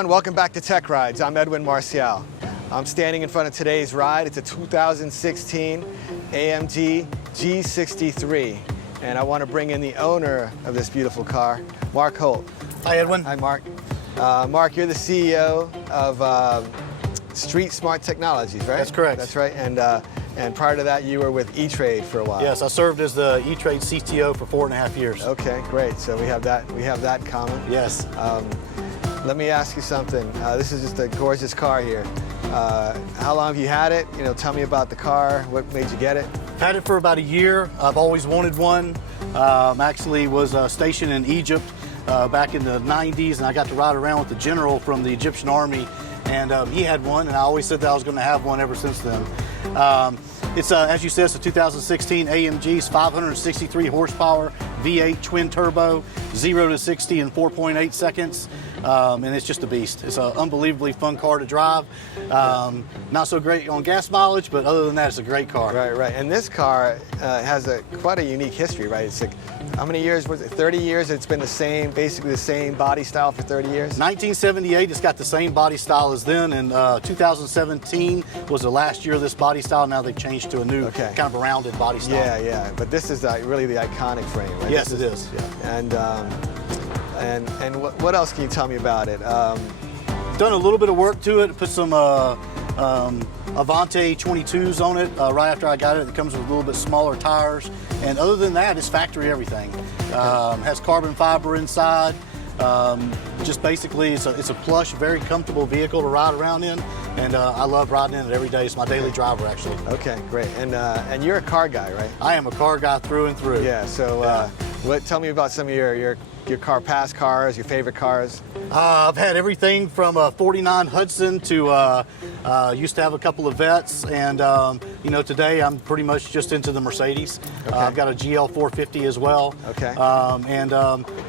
everyone, welcome back to Techrides. I'm Edwin Marcial. I'm standing in front of today's ride. It's a 2016 AMG G63. And I want to bring in the owner of this beautiful car, Mark Holt. Hi, Edwin. Hi, Mark. Mark, you're the CEO of Streetsmart Technologies, right? That's correct. That's right. And prior to that, you were with E-Trade for a while. Yes, I served as the E-Trade CTO for 4.5 years. Okay, great. So we have that in common. Yes. Let me ask you something. This is just a gorgeous car here. How long have you had it? You know, tell me about the car. What made you get it? Had it for about a year. I've always wanted one. Actually was stationed in Egypt back in the 90s, and I got to ride around with the general from the Egyptian army, and he had one, and I always said that I was going to have one ever since then. It's, as you said, it's a 2016 AMG. It's 563 horsepower, V8 twin turbo, 0 to 60 in 4.8 seconds. And it's just a beast. It's an unbelievably fun car to drive. Not so great on gas mileage, but other than that, it's a great car. Right, right. And this car has quite a unique history, right? It's like, how many years was it? 30 years? It's been the same, basically the same body style for 30 years? 1978, it's got the same body style as then, and 2017 was the last year of this body style. Now they've changed to a new kind of a rounded body style. Yeah, yeah. But this is really the iconic frame, right? Yes, it is. Yeah. And what else can you tell me about it? Done a little bit of work to it. Put some Avante 22s on it right after I got it. It comes with a little bit smaller tires. And other than that, it's factory everything. Has carbon fiber inside. Just basically, it's a plush, very comfortable vehicle to ride around in. And I love riding in it every day. It's my daily driver, actually. Okay, great. And you're a car guy, right? I am a car guy through and through. Yeah, so tell me about some of your past cars, your favorite cars. I've had everything from a 49 Hudson to used to have a couple of Vets, and you know, today I'm pretty much just into the Mercedes. Okay. I've got a GL 450 as well. Okay. And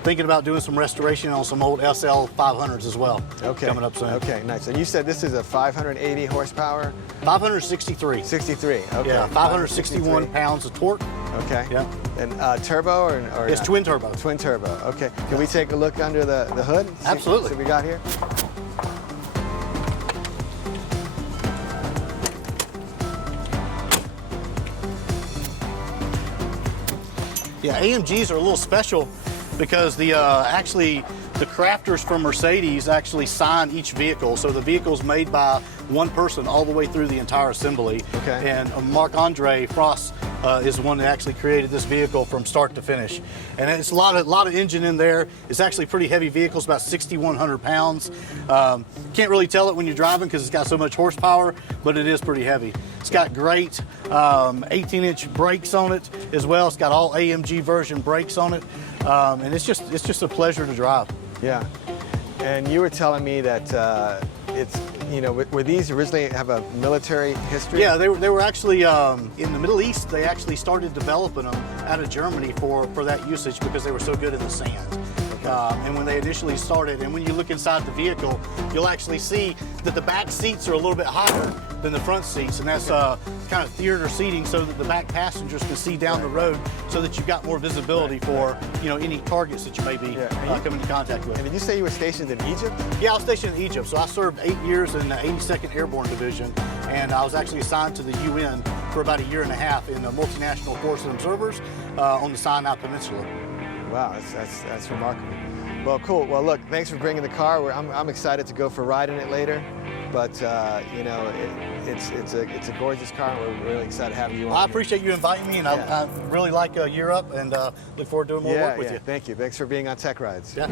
thinking about doing some restoration on some old SL 500s as well. Okay. Coming up soon. Okay, nice. And you said this is a 580 horsepower? 563. 63. Okay. Yeah, 561 pounds of torque. Okay. Yeah. And turbo or it's twin turbo. Twin turbo. Okay. Can we take a look under the hood? Absolutely. See what we got here? Yeah, AMGs are a little special because actually the crafters from Mercedes actually sign each vehicle. So the vehicle's made by one person all the way through the entire assembly. Okay. And Marc-Andre Frost is the one that actually created this vehicle from start to finish. And it's a lot of engine in there. It's actually a pretty heavy vehicle. It's about 6,100 pounds. Can't really tell it when you're driving because it's got so much horsepower, but it is pretty heavy. It's got great 18-inch brakes on it as well. It's got all AMG version brakes on it. And it's just a pleasure to drive. Yeah. And you were telling me that were these originally have a military history? Yeah, they were actually in the Middle East. They actually started developing them out of Germany for that usage because they were so good in the sand. Okay. And when they initially started, and when you look inside the vehicle, you'll actually see that the back seats are a little bit higher than the front seats, and that's kind of theater seating so that the back passengers can see down the road, so that you've got more visibility for any targets that you may be coming into contact with. And did you say you were stationed in Egypt? Yeah, I was stationed in Egypt. So I served 8 years in the 82nd Airborne Division, and I was actually assigned to the UN for about 1.5 years in the Multinational Force of Observers on the Sinai Peninsula. Wow, that's remarkable. Well, cool. Well, look, thanks for bringing the car. I'm excited to go for a ride in it later. But it's a gorgeous car, and we're really excited to have you on. I appreciate you inviting me, and I really like Europe, and look forward to doing more work with you. Thank you. Thanks for being on Techrides. Yeah.